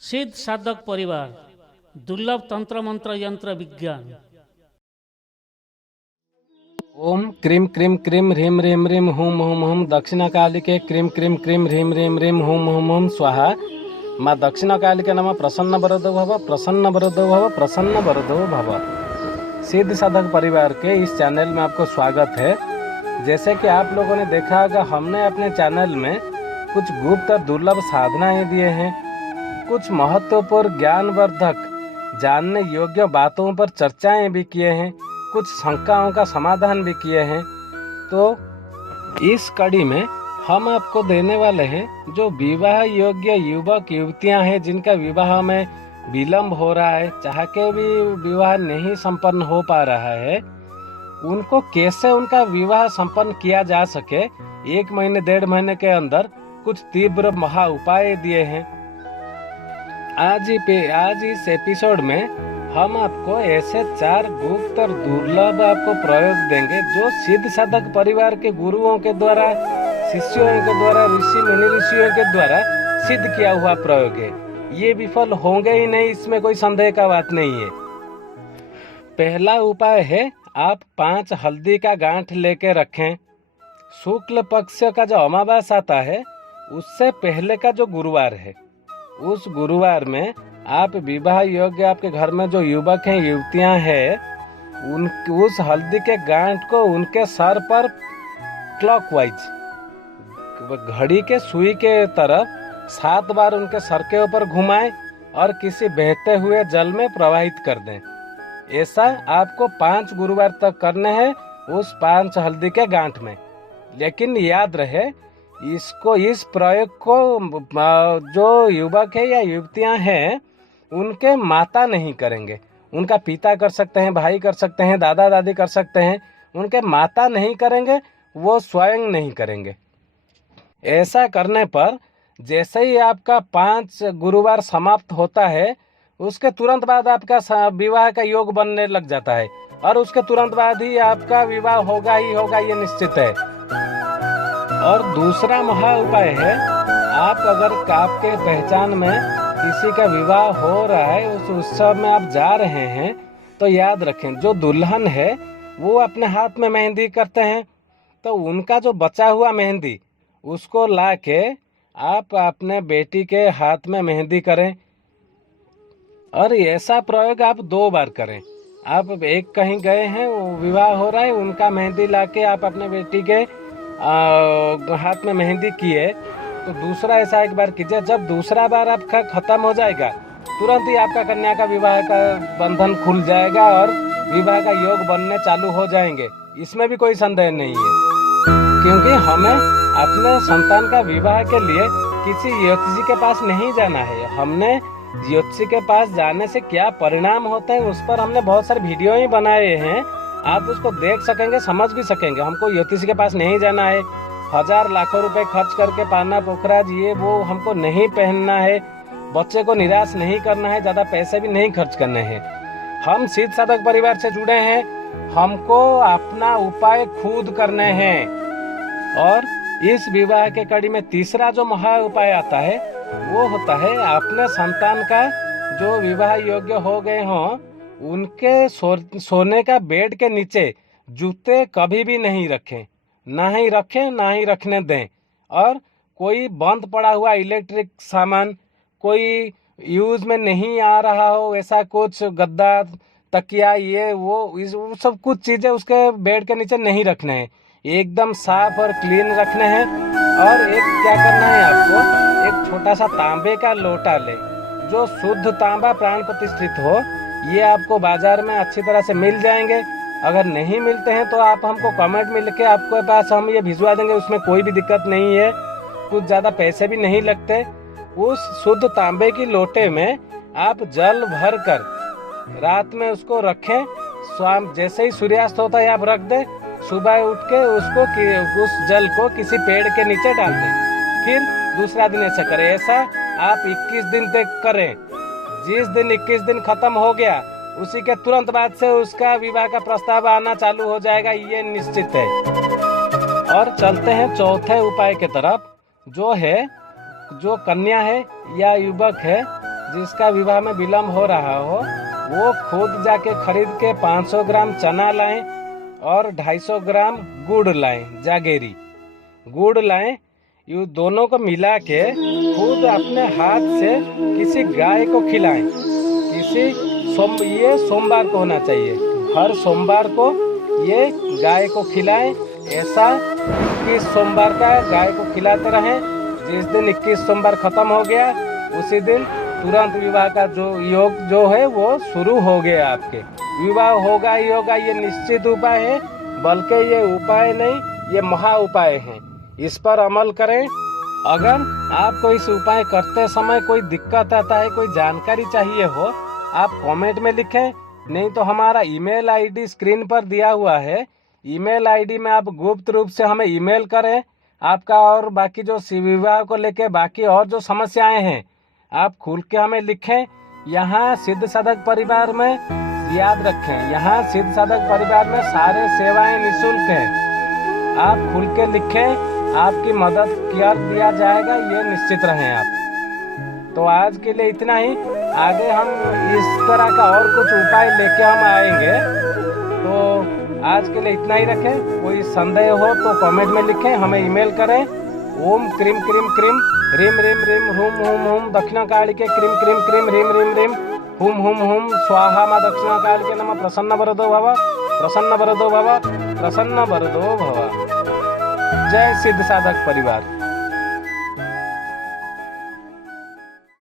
सिद्ध साधक परिवार, दुर्लभ तंत्र मंत्र यंत्र विज्ञान। ओम क्रीम क्रीम क्रीम ह्रीम ह्रीम ह्रीम हुम हुम हुम दक्षिणकालिके क्रीम क्रीम क्रीम ह्रीम ह्रीम ह्रीम हुम हुम हुम स्वाहा। माँ दक्षिणकालिके नमः। प्रसन्न वरदो भव, प्रसन्न वरदो भव, प्रसन्न वरदो भव। सिद्ध साधक परिवार के इस चैनल में आपको स्वागत है। जैसे कि आप लोगों ने देखा होगा, हमने अपने चैनल में कुछ गुप्त और दुर्लभ साधनाएं दिए हैं, कुछ महत्वपूर्ण ज्ञानवर्धक जानने योग्य बातों पर चर्चाएं भी किए हैं, कुछ शंकाओं का समाधान भी किए हैं। तो इस कड़ी में हम आपको देने वाले हैं जो विवाह योग्य युवक युवतियां हैं, जिनका विवाह में विलंब हो रहा है, चाह के भी विवाह नहीं संपन्न हो पा रहा है, उनको कैसे उनका विवाह संपन्न किया जा सके। 1 महीने 1.5 महीने के अंदर कुछ तीव्र महा उपाय दिए हैं। आज इस एपिसोड में हम आपको ऐसे 4 गुप्त और दुर्लभ आपको प्रयोग देंगे जो सिद्ध साधक परिवार के गुरुओं के द्वारा, शिष्यों के द्वारा, ऋषि मुनि ऋषियों के द्वारा सिद्ध किया हुआ प्रयोग है। ये विफल होंगे ही नहीं, इसमें कोई संदेह का बात नहीं है। पहला उपाय है, आप 5 हल्दी का गांठ लेके रखें। शुक्ल पक्ष का जो अमावस आता है उससे पहले का जो गुरुवार है, उस गुरुवार में आप विवाह योग्य आपके घर में जो युवक हैं युवतियां हैं, उस हल्दी के गांठ को उनके सर पर क्लॉकवाइज घड़ी के सुई के तरफ 7 बार उनके सर के ऊपर घुमाएं और किसी बहते हुए जल में प्रवाहित कर दें। ऐसा आपको 5 गुरुवार तक करने हैं उस 5 हल्दी के गांठ में। लेकिन याद रहे, इस प्रयोग को जो युवक है या युवतियां हैं उनके माता नहीं करेंगे। उनका पिता कर सकते हैं, भाई कर सकते हैं, दादा दादी कर सकते हैं, उनके माता नहीं करेंगे, वो स्वयं नहीं करेंगे। ऐसा करने पर जैसे ही आपका 5 गुरुवार समाप्त होता है, उसके तुरंत बाद आपका विवाह का योग बनने लग जाता है और उसके तुरंत बाद ही आपका विवाह होगा ही होगा, ये निश्चित है। और दूसरा महा उपाय है, आप अगर आपके पहचान में किसी का विवाह हो रहा है, उस उत्सव में आप जा रहे हैं, तो याद रखें जो दुल्हन है वो अपने हाथ में मेहंदी करते हैं, तो उनका जो बचा हुआ मेहंदी उसको ला के आप अपने बेटी के हाथ में मेहंदी करें। और ऐसा प्रयोग आप 2 बार करें। आप एक कहीं गए हैं, वो विवाह हो रहा है, उनका मेहंदी ला के आप अपने बेटी के हाथ में मेहंदी किए, तो दूसरा ऐसा एक बार कीजिए। जब दूसरा बार आपका खत्म हो जाएगा, तुरंत ही आपका कन्या का विवाह का बंधन खुल जाएगा और विवाह का योग बनने चालू हो जाएंगे। इसमें भी कोई संदेह नहीं है, क्योंकि हमें अपने संतान का विवाह के लिए किसी ज्योतिषी के पास नहीं जाना है। हमने ज्योतिषी के पास जाने से क्या परिणाम होते हैं उस पर हमने बहुत सारे वीडियो ही बनाए हैं, आप उसको देख सकेंगे, समझ भी सकेंगे। हमको ज्योतिषी के पास नहीं जाना है, 1000 लाखों रुपए खर्च करके पाना पोखराज ये वो हमको नहीं पहनना है, बच्चे को निराश नहीं करना है, ज्यादा पैसे भी नहीं खर्च करने हैं। हम सिद्ध साधक परिवार से जुड़े हैं, हमको अपना उपाय खुद करने हैं। और इस विवाह के कड़ी में तीसरा जो महा उपाय आता है वो होता है, अपने संतान का जो विवाह योग्य हो गए हों उनके सोने का बेड के नीचे जूते कभी भी नहीं रखें, ना ही रखें ना ही रखने दें। और कोई बंद पड़ा हुआ इलेक्ट्रिक सामान, कोई यूज में नहीं आ रहा हो, ऐसा कुछ गद्दा तकिया ये वो सब कुछ चीजें उसके बेड के नीचे नहीं रखने हैं, एकदम साफ और क्लीन रखने हैं। और एक क्या करना है आपको, एक छोटा सा तांबे का लोटा ले, जो शुद्ध तांबा प्राण प्रतिष्ठित हो। ये आपको बाजार में अच्छी तरह से मिल जाएंगे। अगर नहीं मिलते हैं तो आप हमको कमेंट में लिख के आपके पास हम ये भिजवा देंगे, उसमें कोई भी दिक्कत नहीं है, कुछ ज़्यादा पैसे भी नहीं लगते। उस शुद्ध तांबे की लोटे में आप जल भर कर रात में उसको रखें। शाम जैसे ही सूर्यास्त होता है आप रख दें, सुबह उठ के उस जल को किसी पेड़ के नीचे डाल दें। फिर दूसरा दिन ऐसा करें। ऐसा आप 21 दिन तक करें। जिस दिन 21 दिन खत्म हो गया, उसी के तुरंत बाद से उसका विवाह का प्रस्ताव आना चालू हो जाएगा, ये निश्चित है। और चलते हैं चौथे उपाय के तरफ, जो है जो कन्या है या युवक है जिसका विवाह में विलम्ब हो रहा हो वो खुद जाके खरीद के 500 ग्राम चना लाएं और 250 ग्राम गुड़ लाएं, जागेरी गुड़ लाएं। ये दोनों को मिला के खुद अपने हाथ से किसी गाय को खिलाएं। ये सोमवार को होना चाहिए, हर सोमवार को ये गाय को खिलाएं। ऐसा 21 सोमवार का गाय को खिलाते रहें। जिस दिन 21 सोमवार खत्म हो गया उसी दिन तुरंत विवाह का जो योग जो है वो शुरू हो गया। आपके विवाह होगा ही होगा, ये निश्चित उपाय है, बल्कि ये उपाय नहीं ये महा उपाय है। इस पर अमल करें। अगर आपको इस उपाय करते समय कोई दिक्कत आता है, कोई जानकारी चाहिए हो, आप कमेंट में लिखें, नहीं तो हमारा ईमेल आईडी स्क्रीन पर दिया हुआ है। ईमेल आईडी में आप गुप्त रूप से हमें ईमेल करें। आपका और बाकी जो विवाह को लेके बाकी और जो समस्याएं हैं आप खुल के हमें लिखें। यहाँ सिद्ध साधक परिवार में याद रखें, यहाँ सिद्ध साधक परिवार में सारे सेवाएं निःशुल्क हैं। आप खुल के लिखें, आपकी मदद कर दिया जाएगा, ये निश्चित रहें आप। तो आज के लिए इतना ही। आगे हम इस तरह का और कुछ उपाय लेके हम आएंगे। तो आज के लिए इतना ही रखें। कोई संदेह हो तो कमेंट में लिखें, हमें ईमेल करें। ओम क्रीम क्रीम क्रीम ह्रीम ह्रीम ह्रीम हुम हुम हुम दक्षिणकालिके क्रीम क्रीम क्रीम ह्रीम ह्रीम ह्रीम हुम हुम हुम स्वाहा माँ दक्षिणकालिके नमः। प्रसन्न वरदो भव, प्रसन्न वरदो भव, प्रसन्न वरदो भव। जय सिद्ध साधक परिवार।